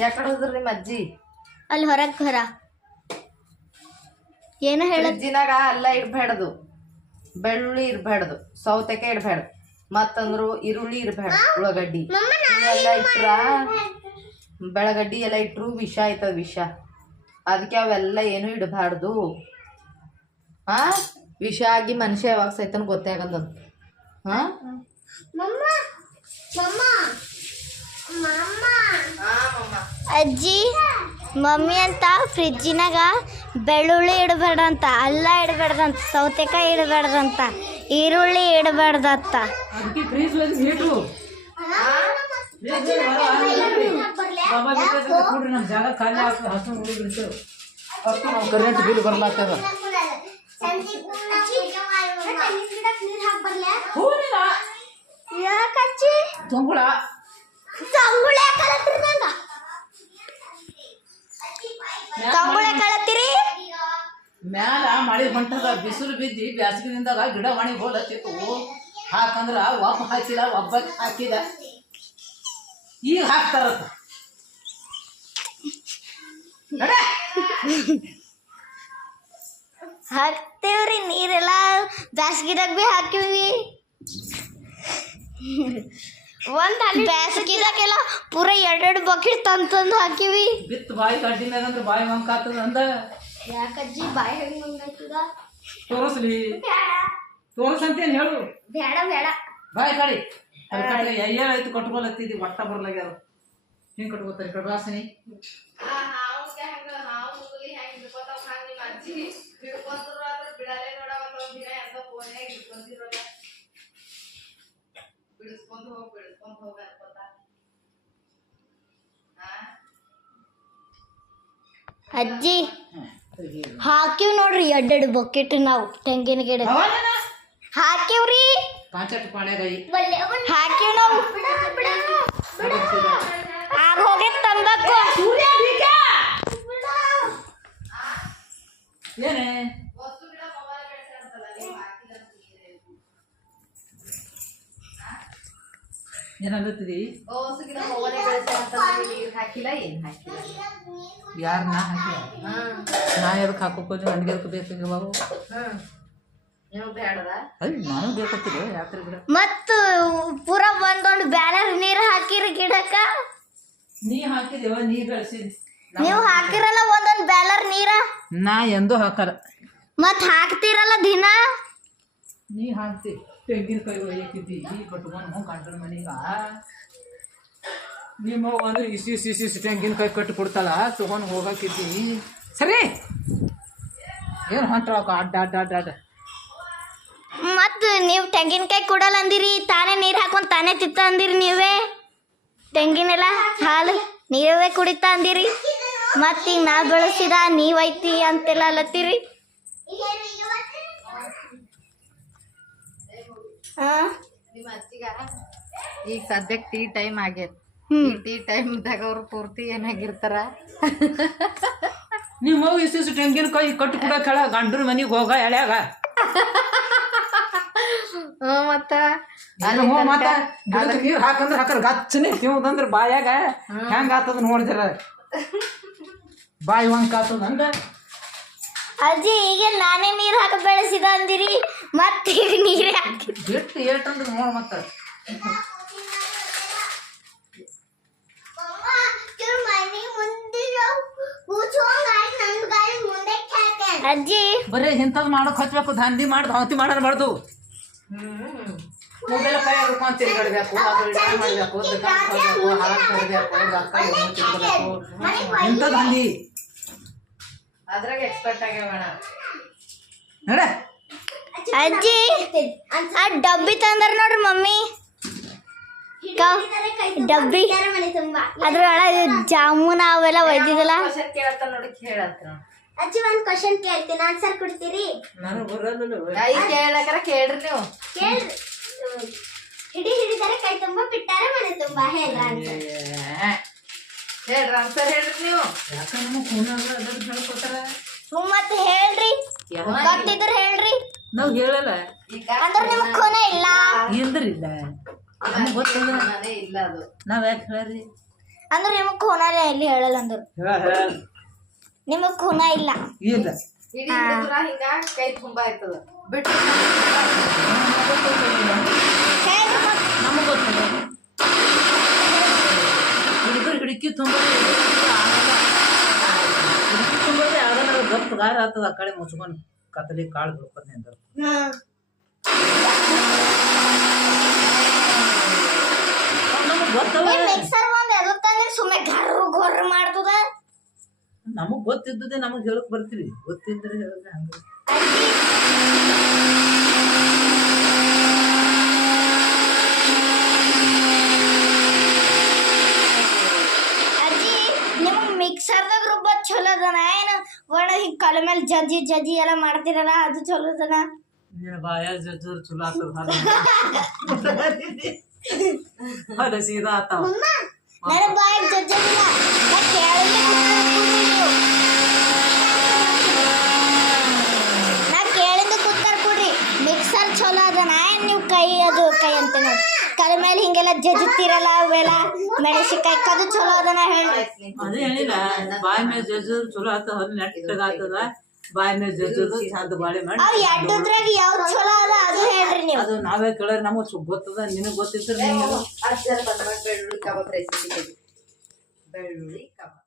ಯಾಕಡೆ ಹೋದ್ರಿ ನಿಮ್ಮ ಅಜ್ಜಿ? ಅಲ್ಲಿ ಹೊರ ಏನು ಫ್ರಿಜ್ಜಿನಾಗ ಅಲ್ಲ ಇಡ್ಬೇಡ್ದು, ಬೆಳ್ಳುಳ್ಳಿ ಇರ್ಬೇಡ್ದು, ಸೌತೆಕಾಯಿ ಇಡ್ಬೇಡ್ದು, ಮತ್ತಂದ್ರು ಈರುಳ್ಳಿ ಇರ್ಬೇಡ್ದು, ಉಳ್ಳಾಗಡ್ಡಿ ಎಲ್ಲ ಇಟ್ರ ಬೆಳಗಡ್ಡಿ ಎಲ್ಲ ಇಟ್ರು ವಿಷ ಆಯ್ತದ, ವಿಷ. ಅದಕ್ಕೆ ಅವೆಲ್ಲ ಏನು ಇಡಬಾರ್ದು. ವಿಷ ಆಗಿ ಮನುಷ್ಯ ಯಾವಾಗ ಸೈತನ್ ಗೊತ್ತೇ ಆಗಲ್ಲ. ಅಜ್ಜಿ ಮಮ್ಮಿ ಅಂತ ಫ್ರಿಜ್ಜಿನಾಗ ಬೆಳ್ಳುಳ್ಳಿ ಇಡಬೇಡಂತ, ಅಲ್ಲ ಇಡಬೇಡ್ದಂತ, ಸೌತೆಕಾಯಿ ಇಡಬೇಡ್ದಂತ, ಈರುಳ್ಳಿ ಇಡಬೇಡ್ದಂತ. Current bill ಬರ್ಲಾಗ್ತದ. ಮ್ಯಾಲ ಮಳೆ ಹೊಂಟದ, ಬಿಸಿಲು ಬಿದ್ದಿ ಬ್ಯಾಸಿಗಿನಿಂದಾಗ ಗಿಡ ಒಣಗಿ ಹೋಲತ್ತಿತ್ತು. ಹಾಕಂದ್ರ ಒಬ್ಬ ಹಾಕಿಲ್ಲ, ಒಬ್ಬ ಹಾಕಿದ, ಈಗ ಹಾಕ್ತಾರತ್ತ. ಹಾಕ್ತೇವ್ರಿ ನೀರೆಲ್ಲ, ಬ್ಯಾಸ್ಗಿದಾಗ ಭೀ ಹಾಕಿವಿ. ಬ್ಯಾಸ್ಗಿದಾಗೆಲ್ಲ ಪೂರ 2 ಬಕೆಟ್ ತಂದು ಹಾಕಿವಿ. ಬಿತ್ತು ಬಾಯಿ ಕಡ್ಡಿ ಮ್ಯಾಗಂದ್ರ ಬಾಯಿ ಮಂಕ ಆಗ್ತದ ಅಂದ. ಯಾಕಜ್ಜಿ ಬಾಯಿ ಹೆಂಗ್ ಮಂಗಾಗ್ತದ? ತೋರಿಸ್ಲಿ, ತೋರಿಸಂತೇನು ಹೇಳು. ಬೇಡ ಬೇಡ ಬಾಯಿ ಕಡಿ ಏನಾಯ್ತು ಕಟ್ಕೊಲತ್ತಿದ್ದಿ, ಒಟ್ಟ ಬರ್ಲಾಗ್ಯಾರ. ಹಿಂಗ್ ಕಟ್ಕೋತಾರೆ ಕಡ್ವಾಸನಿ. ಅಜ್ಜಿ ಹಾಕಿವ್ ನೋಡ್ರಿ 2 ಬಕೆಟ್ ನಾವು ತೆಂಗಿನ ಗಿಡ ಹಾಕಿವ್ರಿ. ಹಾಕಿವ್ ನಾವು ಆಗ ಹೋಗಿ ತಂದಕ್ಕೂ ಏನಾಗುತ್ತಿದಿ? ಯಾರ ನಾ ಹಾಕಿಲ್ಲ, ನಾ ಎದಕ್ಕೆ ಹಾಕೋಕೋದು? ನನಗೆ ಎದಕ್ಕೆ ಬೇಕು ಇವಾಗ? ನಾನು ಬೇಕತ್ತಿದೆ ಯಾತ್ರೆ ಗಿಡ. ಮತ್ತು ಪೂರ ಒಂದೊಂದು ಬ್ಯಾನರ್ ನೀರು ಹಾಕಿರಿ ಗಿಡಕ್ಕ. ನೀ ಹಾಕಿದೇವ, ನೀ ಬೆಳೆಸಿದಿ. ನೀವು ಹಾಕಿರಲ್ಲ ಒಂದೊಂದು ಬ್ಯಾಲರ್ ನೀರ? ನಾ ಎಂದೂ ಹಾಕಲ್ಲ. ಮತ್ ಹಾಕ್ತಿರಲ್ಲ ದಿನ? ನೀ ಹಾಕ್ತಿ. ತೆಂಗಿನಕಾಯಿ ಒಯ್ಯಕಿದ್ದಿ ಕಟ್ಕೊಂಡು ಗಂಡನ ಮನೀಗ. ನಿಮ್ಮ ಅಂದ್ರೆ ಇಸಿ ತೆಂಗಿನಕಾಯಿ ಕಟ್ಟಿ ಕೊಡ್ತಾಳ, ತಗೊಂಡು ಹೋಗಕಿದ್ದಿ. ಸರಿ ಏನು ಹೊಂಟಳಕ ಅಡ್ಡ ಅಡ್ಡ ಅಡ್ಡ ಅಡ್ಡ. ಮತ್ತು ನೀವು ತೆಂಗಿನಕಾಯಿ ಕೊಡಲ್ಲ ಅಂದಿರಿ, ತಾನೇ ನೀರು ಹಾಕೊಂಡು ತಾನೇ ತಿತ್ತ ಅಂದಿರಿ. ನೀವೇ ತೆಂಗಿನೆಲ್ಲ ಹಾಲು ನೀವೇ ಕುಡಿತಾ ಅಂದಿರಿ. ಮತ್ತು ಈಗ ನಾ ಬೆಳೆಸಿದ ನೀವೈತಿ ಅಂತೆಲ್ಲ ಅಲ್ಲತ್ತೀರಿ. ಈಗ ಸದ್ಯಕ್ಕೆ ಟೀ ಟೈಮ್ ಆಗ್ಯದ. ಟೀ ಟೈಮ್ದಾಗ ಅವ್ರು ಪೂರ್ತಿ ಏನಾಗಿರ್ತಾರ. ನಿಮ್ಮ ಇಷ್ಟು ತೆಂಗಿನಕಾಯಿ ಕಟ್ಟು ಕೂಡ ಕೆಳ ಗಂಡನ ಮನಿಗೆ ಹೋಗ ಎಳ್ಯಾಗ. ಮತ್ತ ನೀರು ಹಾಕಂದ್ರ ಹಾಕರ್ ಗಚ್ಚನೆ ತಿಂದ್ರ ಬಾಯಾಗ ಹೆಂಗ ಆತದ ನೋಡಿದ್ರ ಬಾಯಿ ಒಂಕ್ ಆತದ ಅಂದ. ಅಜ್ಜಿ ಈಗ ನಾನೇ ನೀರು ಹಾಕಿ ಬೆಳೆಸಿದ ಅಂದಿರಿ, ಮತ್ತೆ ಈಗ ನೀರೇ ಹಾಕಿ ಬಿಟ್ಟು ಏಟಂದ್ರ ನೋಡ್. ಮತ್ತ ಅಜ್ಜಿ ಬರೀ ಇಂಥದ್ ಮಾಡಕ್ ಹಚ್ಬೇಕು, ದಂಧಿ ಮಾಡಿ ಧಾವತಿ ಮಾಡಬಾರ್ದು. ಮೊಬೈಲ್ ಕೈ ಹಿಡ್ಕೊಂಡು ತಿರ್ಗಾಡ್ಬೇಕು, ಮಾಡ್ಬೇಕು, ಇಂಥ ದಂಧಿ ಅದ್ರಾಗ ಎಕ್ಸ್ಪರ್ಟ್ ಆಗ್ಯಾವಣ. ನಡ ಅಜ್ಜಿ ಆ ಡಬ್ಬಿ ತಂದ್ರ ನೋಡ್ರಿ ಮಮ್ಮಿ, ಡಬ್ಬಿ ಅದ್ರೊಳಗೆ ಜಾಮೂನ್ ಅವೆಲ್ಲ ಒಯ್ದಿದಲ್ಲ. ನೋಡಿ ಕೇಳತ್ತ. ಅಜ್ಜಿ ಒಂದು ಕ್ವಶನ್ ಕೇಳ್ತೀನಿ, ಆನ್ಸರ್ ಕೊಡ್ತೀರಿ? ನಾನು ಕೇಳಕ್ರ ಕೇಳ್ರಿ ನೀವು. ಕೇಳ್ರಿ. ಹಿಡಿದರೆ ಕೈ ತುಂಬ, ಬಿಟ್ಟಾರೆ ಮನೆ ತುಂಬ. ಹೇಳ್ರಿ ಆನ್ಸರ್ ಹೇಳ್ರಿ ನೀವು. ಮತ್ತೆ ಹೇಳ್ರಿ, ಗೊತ್ತಿದ್ರ ಹೇಳ್ರಿ. ನಾವ್ ಹೇಳಲ್ಲ ಅಂದ್ರೆ ನಿಮ್ಗೆ ಖೂನ ಇಲ್ಲ. ಇಲ್ದ್ರಿಲ್ಲ, ನಮ್ಗೆ ಗೊತ್ತಿಲ್ಲ. ಇಲ್ಲ ಅದು ನಾವ್ ಯಾಕೆ ಹೇಳ್ರಿ? ಅಂದ್ರೆ ನಿಮಗ್ ಖೂನ ಎಲ್ಲಿ ಹೇಳಲ್ಲ ಅಂದ್ರು ನಿಮಗ್ ಖೂನ ಇಲ್ಲ ಇಲ್ಲ ಇಡೀ ಹಿಡಿದ್ರ ಹಿಂಗ ಕೈ ತುಂಬಾ ಇರ್ತದ ಬಿಟ್ಟು ಹೇಳ್ರಿ ಮತ್ತ್. ನಮಗ್ ಗೊತ್ತಿಲ್ಲ ಹಿಡಿದ್ರು ಹಿಡಿಕಿ ತುಂಬೋದೇ ಹಿಡಿಕಿ ತುಂಬೋದೇ ಆಗಲ್ಲ ಗಪ್ ಗಾರ ಆಗ್ತದ ಆ ಕಡೆ ಮುಚ್ಕೊಂಡು ಕತ್ತಲಿ ಕಾಳು ಬಿಡ್ಕೊತೀನಿ ಅಂತ ನಮಗ್ ಗೊತ್ತವ ಈ ಮಿಕ್ಸರ್ ಒಂದ್ ಎದಕ್ಕಂದ್ರೆ ಸುಮ್ಮನೆ ಗರ್ರು ಗೊರ್ರು ಮಾಡ್ತದ ನಮಗ್ ಗೊತ್ತಿದ್ದುದೇ ನಮಗ್ ಹೇಳಕ್ ಬರ್ತೀವಿ ಗೊತ್ತಿದ್ರೆ ಹೇಳಿದ್ರೆ ಹಂಗ ಅಜ್ಜಿ ಅಜ್ಜಿ ನಿಮಗ್ ಮಿಕ್ಸರ್ದಾಗ ರುಬ್ಬೋದ್ ಚಲೋ ಅದನ ಏನು ಒಣ ಹಿಂಗ್ ಕಲ ಮೇಲೆ ಜಜ್ಜಿ ಜಜ್ಜಿ ಎಲ್ಲ ಮಾಡ್ತಿರಲ್ಲ ಅದು ಚಲೋ ಅದನ ನಿನ್ನ ಬಾಯ ಜಜ್ಜರ್ ಚಲೋ ಆಗ್ತದ ಅದ ಸೀದಾ ಆತಾವ ನನ್ನ ಬಾಯಿಗೆ ಜಜ್ಜದಿಲ್ಲ ನಾ ಕೇಳಿದ್ರೆ ನಾ ಕೇಳಿದ ಕೂತಾರ ಕೊಡ್ರಿ ಮಿಕ್ಸರ್ ಚಲೋ ಅದನ ಏನ್ ನೀವು ಕೈ ಅಂತ ನೋಡಿ ಕಲ ಮೇಲೆ ಹಿಂಗೆಲ್ಲ ಜಜ್ತಿರಲ್ಲ ಅವೆಲ್ಲ ಮೆಣಸಿನ್ಕಾಯಿ ಕದು ಚಲೋ ಅದನ ಹೇಳ್ರಿ ಅದೇ ಹೇಳಿಲ್ಲ ಬಾಯಿ ಮೇಲೆ ಜಜ್ಜರ್ ಚಲೋ ಆಗ್ತದ ಹಲ್ಲು ನೆಟ್ಟಗ ಆಗ್ತದ ಬಾಯಿ ಮೇಲೆ ಜಜ್ಜರ್ ಚಂದ ಬಾಳೆ ಮಾಡಿ ಅವ್ ಎರಡದ್ರಾಗ ಯಾವ್ದು ಚಲೋ ಅದ ಅದು ಹೇಳ್ರಿ ನೀವು ಅದು ನಾವೇ ಕೇಳಿದ್ರೆ ನಮಗ್ ಗೊತ್ತದ ನಿನಗ್ ಗೊತ್ತಿದ್ರೆ ಅಜ್ಜರ ಬಂದ್ಮೇಲೆ ಬೆಳ್ಳುಳ್ಳಿ ಕಬಾಬ್ ರೆಸಿಪಿ ಬೆಳ್ಳುಳ್ಳಿ ಕಬಾಬ್